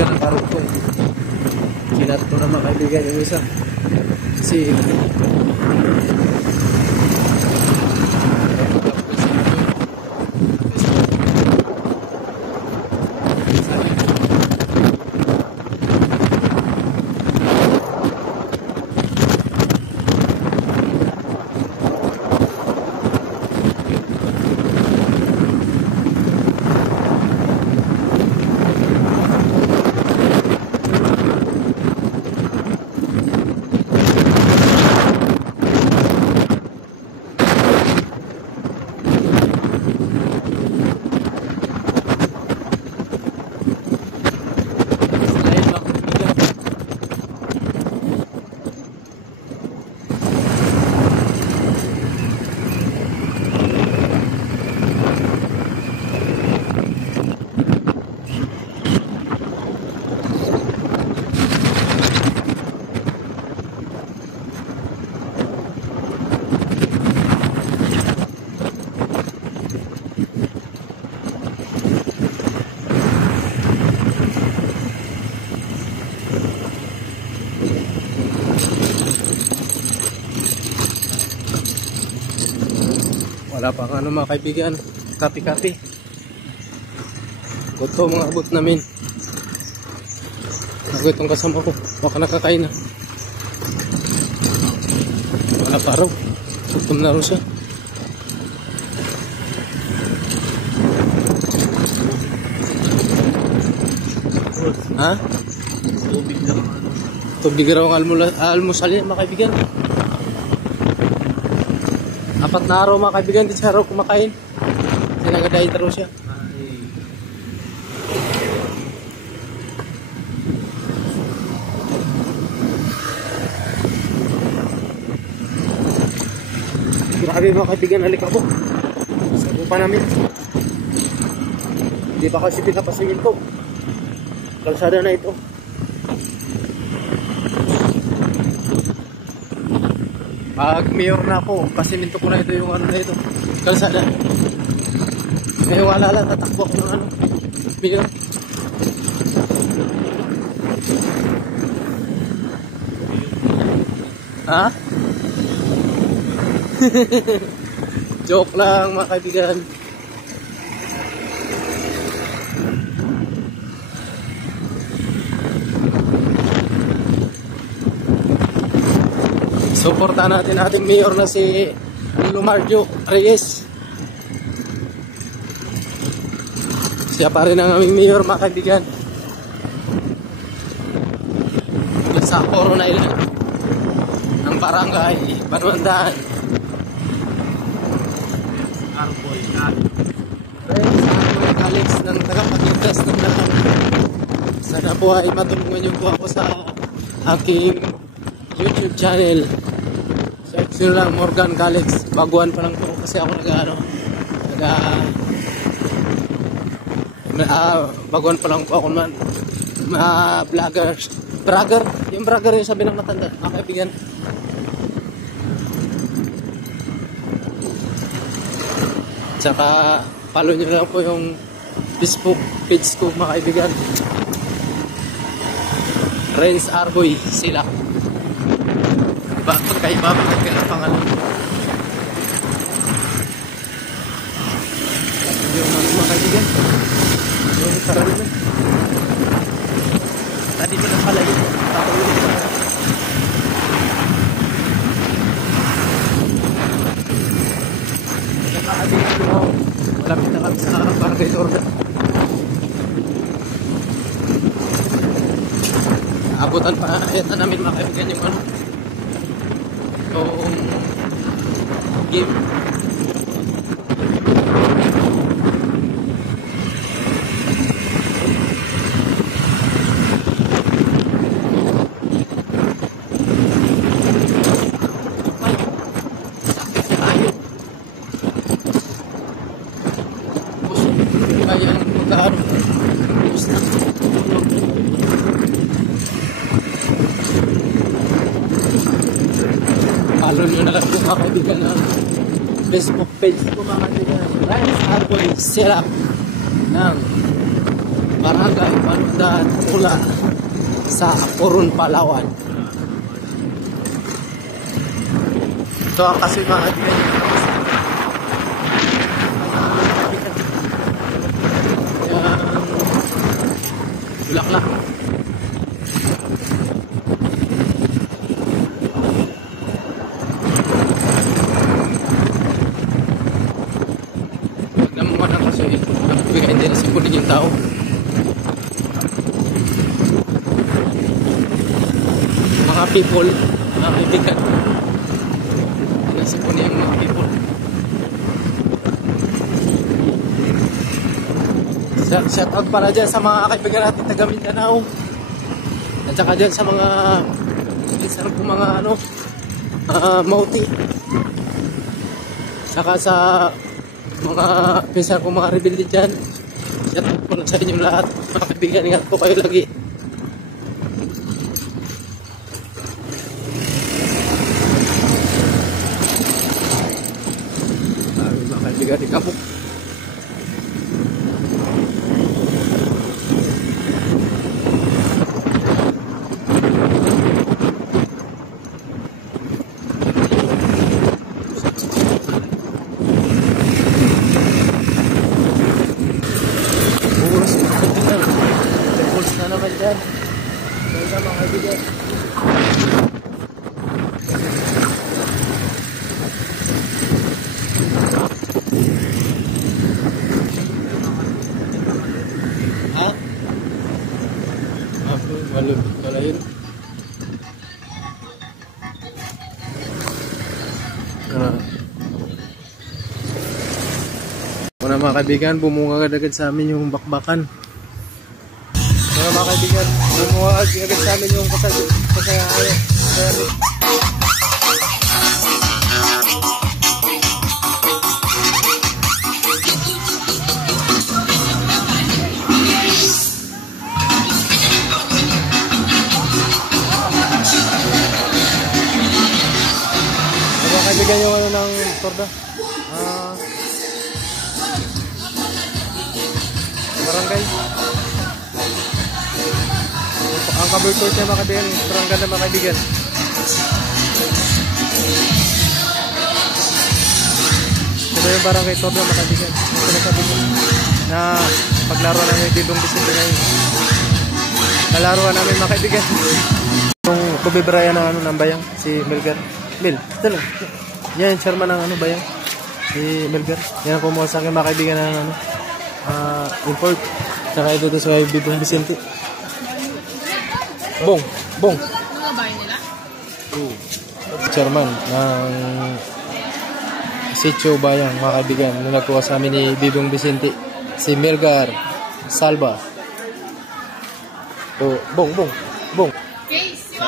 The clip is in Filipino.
kaibigan ng parang ko. Sinat ko na mga kaibigan yung isa. Kasi wala pang ano mga kaibigan, kapi-kapi. Ito mga abot namin. Ako itong kasama ko, baka nakakain na. Wala pa raw, gutom na raw siya. Ha? Tubig raw ang almusal yan mga kaibigan. Apat na araw mga kaibigan, di siya raw kumakain. Sinagadiet raw siya. Grabe mga kaibigan, alikabok. Sabi pa namin. Hindi pa kasi pinapasingin ko. Kalsada na ito. Pag mayor na ako, pasiminto ko na ito yung ano na ito, kalsada. Eh wala lang, tatakbo ako ng ano, mayor. Ha? Joke lang mga kaibigan. Suportahan natin ating mayor na si Lumarjo Reyes. Siya pa rin ang aming mayor mga kaibigan. Sa Coronel ng barangay Banuandaan. Friends, Arboy Alex ng tagapagligtas ng lahat. Sana po ay matulungan niyo po ako sa aking YouTube channel. Search nyo lang Morgan Calix. Baguhan pa lang po kasi ako baguhan pa lang po ako man vlogger. Yung vlogger yung sabi ng matanda mga kaibigan. Tsaka follow nyo lang po yung Facebook page ko mga kaibigan. Renz Arboy sila. Pagkaiba ang pangalan. Yung mga kaibigan, yung sarili na tadi pa lang pala yun. Malapit na kami sa barangay Torda. Abutan pa ayatan namin mga kaibigan yung ano, yung game. Follow nyo na lang po mga kaibigan ang Facebook page ko mga kaibigan. Renz Arboy sila ng barangay Manudan mula sa Coron, Palawan. Ito ang kasi mga kaibigan. Bulaklak. Huwag naman man ako kasi nagbigay din sa kunig yung tao. Mga people, mga kaibigan. Nasa kunig yung mga people. Shout out para dyan sa mga kaibigan natin taga Mindanao. At saka dyan sa mga pinsan ko mga Mauti. Saka sa mga pinsan ko mga rebelde dyan. Shout out po na sa inyo lahat. Mga kaibigan, ingat po kayo lagi. Mga kaibigan, ikapok. Dyan. Ganda mga kaibigan. Ha? Wala yun. Muna mga kaibigan, bumunga agad sa amin yung bakbakan. Mga kaibigan, bumuha agad sa amin yung kasayaan. Mga kaibigan, yung ng torda. Barangay. Ang cover tour niya mga kaibigan, sobrang ganda mga kaibigan. Ito yung barangay tour mga kaibigan. Ito sinasabi ko na paglaro namin dito ng Vicente ngayon. Nalaruan namin mga kaibigan. Yung kubibraya ng bayang, si Melgar. Mil, ito lang. Yan yung chairman ng bayang, si Melgar. Yan ang kumuha sa akin mga kaibigan ng import. Saka ito sa Bibong Vicente. Bong. Mga bahay nila? Chairman ng Sitio Bayang, mga kaibigan, na nagkuha sa amin ni Bibong Vicente, si Melgar Salva. Bong. Case,